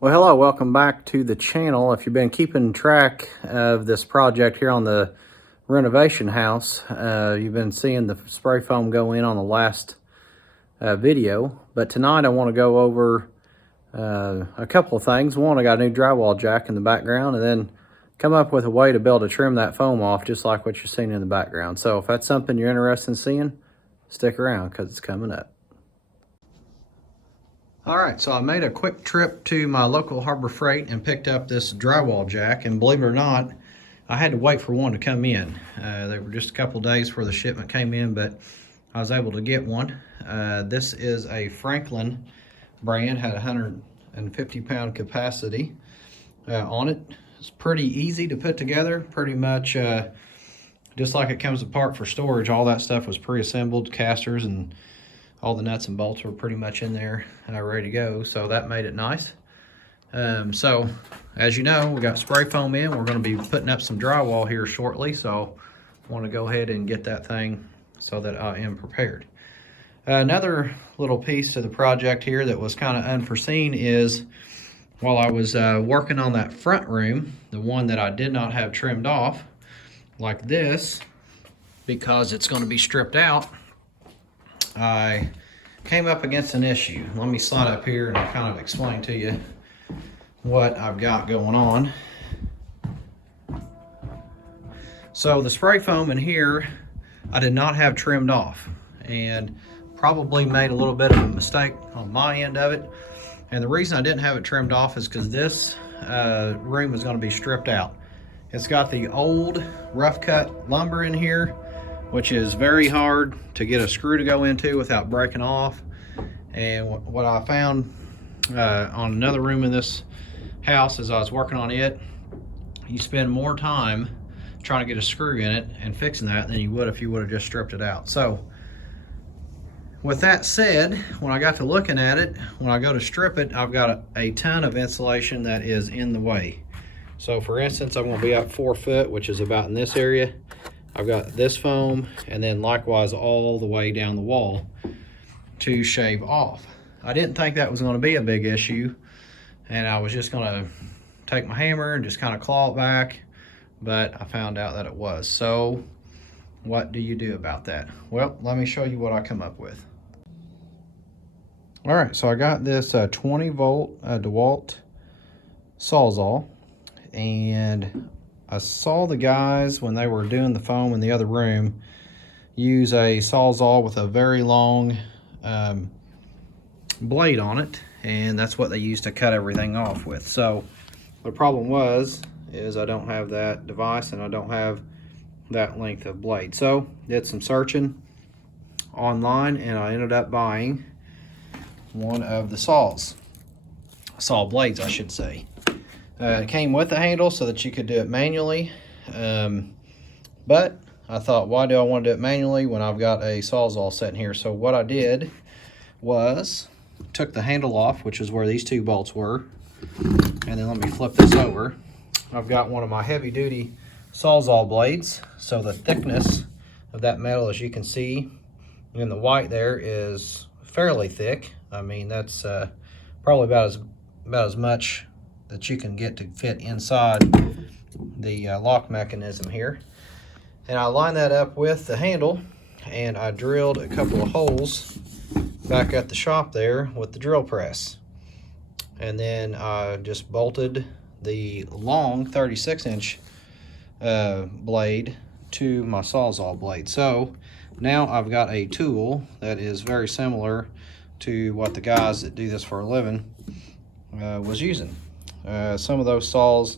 Well, hello, welcome back to the channel. If you've been keeping track of this project here on the renovation house, you've been seeing the spray foam go in on the last video. But tonight I want to go over a couple of things. One, I got a new drywall jack in the background, and then come up with a way to be able to trim that foam off just like what you're seeing in the background. So if that's something you're interested in seeing, stick around because it's coming up. All right, so I made a quick trip to my local Harbor Freight and picked up this drywall jack, and believe it or not, I had to wait for one to come in. They were just a couple days before the shipment came in, but I was able to get one. This is a Franklin brand, had 150 pound capacity on it. It's pretty easy to put together, pretty much just like it comes apart for storage. All that stuff was pre-assembled, casters and all the nuts and bolts were pretty much in there ready to go, so that made it nice. So as you know, we got spray foam in. We're going to be putting up some drywall here shortly, so I want to go ahead and get that thing so that I am prepared. Another little piece to the project here that was kind of unforeseen is while I was working on that front room, the one that I did not have trimmed off like this because it's going to be stripped out, I came up against an issue. Let me slide up here and kind of explain to you what I've got going on. So the spray foam in here, I did not have trimmed off, and probably made a little bit of a mistake on my end of it. And the reason I didn't have it trimmed off is because this room is going to be stripped out. It's got the old rough cut lumber in here, which is very hard to get a screw to go into without breaking off. And what I found on another room in this house as I was working on it, you spend more time trying to get a screw in it and fixing that than you would if you would have just stripped it out. So with that said, when I got to looking at it, when I go to strip it, I've got a ton of insulation that is in the way. So for instance, I'm going to be up 4 foot, which is about in this area. I've got this foam, and then likewise all the way down the wall to shave off. I didn't think that was going to be a big issue, and I was just going to take my hammer and just kind of claw it back, but I found out that it was. So what do you do about that? Well, let me show you what I come up with. All right, so I got this 20 volt DeWalt Sawzall, and I saw the guys when they were doing the foam in the other room use a Sawzall with a very long blade on it, and that's what they used to cut everything off with. So the problem is I don't have that device and I don't have that length of blade. So did some searching online, and I ended up buying one of the saw blades, I should say. It came with a handle so that you could do it manually, but I thought, why do I want to do it manually when I've got a Sawzall sitting here? So what I did was took the handle off, which is where these 2 bolts were, and then let me flip this over. I've got one of my heavy duty Sawzall blades, so the thickness of that metal, as you can see in the white there, is fairly thick. I mean, that's probably about as much that you can get to fit inside the lock mechanism here. And I lined that up with the handle, and I drilled a couple of holes back at the shop there with the drill press. And then I just bolted the long 36-inch blade to my Sawzall blade. So now I've got a tool that is very similar to what the guys that do this for a living was using. Some of those saws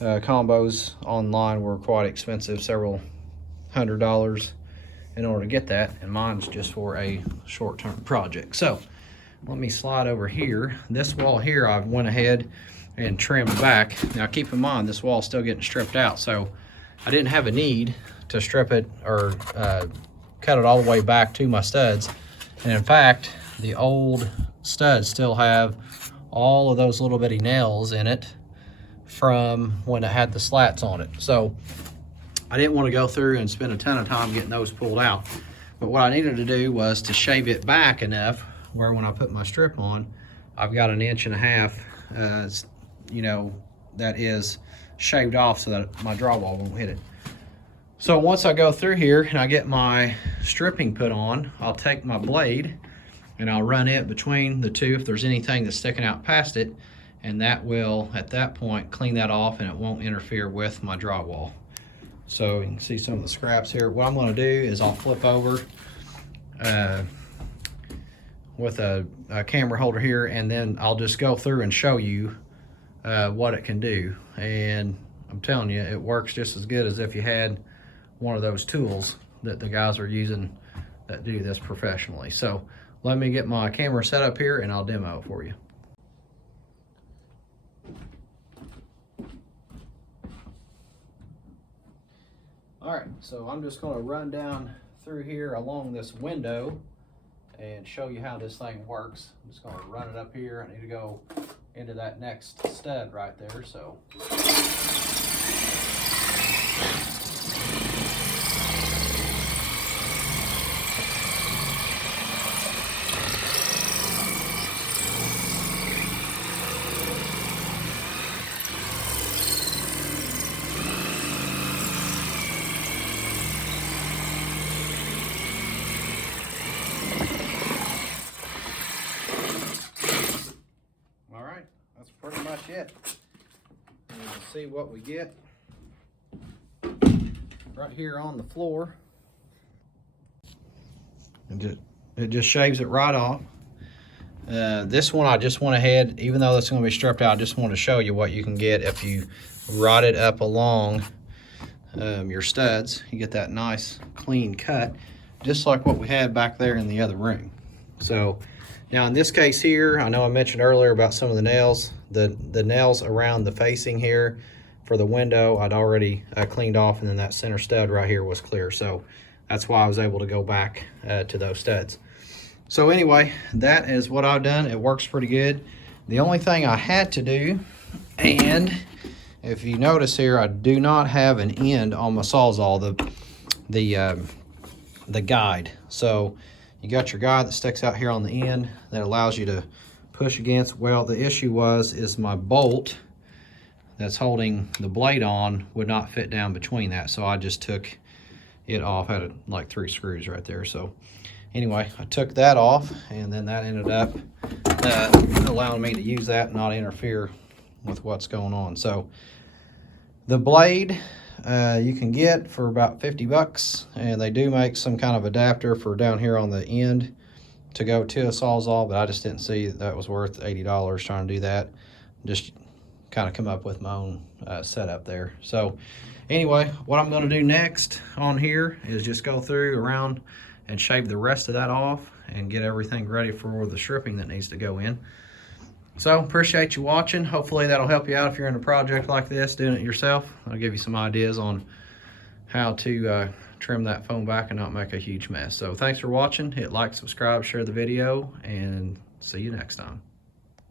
combos online were quite expensive, several $100s in order to get that, and mine's just for a short-term project. So let me slide over here. This wall here I've went ahead and trimmed back. Now keep in mind, this wall's still getting stripped out, so I didn't have a need to strip it or cut it all the way back to my studs. And in fact, the old studs still have all of those little bitty nails in it from when it had the slats on it. So I didn't want to go through and spend a ton of time getting those pulled out. But what I needed to do was to shave it back enough where when I put my strip on, I've got 1.5 inches you know, that is shaved off so that my drywall won't hit it. So once I go through here and I get my stripping put on, I'll take my blade and I'll run it between the two if there's anything that's sticking out past it, and that will, at that point, clean that off and it won't interfere with my drywall. So you can see some of the scraps here. What I'm going to do is I'll flip over with a camera holder here, and then I'll just go through and show you what it can do. And I'm telling you, it works just as good as if you had one of those tools that the guys are using that do this professionally. So let me get my camera set up here and I'll demo it for you. All right, so I'm just going to run down through here along this window and show you how this thing works. I'm just going to run it up here. I need to go into that next stud right there. So that's pretty much it. And you can see what we get right here on the floor. And it just shaves it right off. This one I just went ahead, even though it's going to be stripped out, I just want to show you what you can get if you rod it up along your studs. You get that nice clean cut, just like what we had back there in the other room. So now in this case here, I know I mentioned earlier about some of the nails. The nails around the facing here for the window I'd already cleaned off, and then that center stud right here was clear. So that's why I was able to go back to those studs. So anyway, that is what I've done. It works pretty good. The only thing I had to do, and if you notice here, I do not have an end on my Sawzall, the guide. So you got your guide that sticks out here on the end that allows you to push against. Well, the issue is my bolt that's holding the blade on would not fit down between that. So I just took it off. I had like 3 screws right there. So anyway, I took that off, and then that ended up allowing me to use that and not interfere with what's going on. So the blade you can get for about 50 bucks, and they do make some kind of adapter for down here on the end to go to a Sawzall, but I just didn't see that was worth $80 trying to do that. Just kind of come up with my own setup there. So anyway, what I'm going to do next on here is just go through around and shave the rest of that off and get everything ready for the stripping that needs to go in. So appreciate you watching. Hopefully that'll help you out if you're in a project like this, doing it yourself. I'll give you some ideas on how to trim that foam back and not make a huge mess. So thanks for watching. Hit like, subscribe, share the video, and see you next time.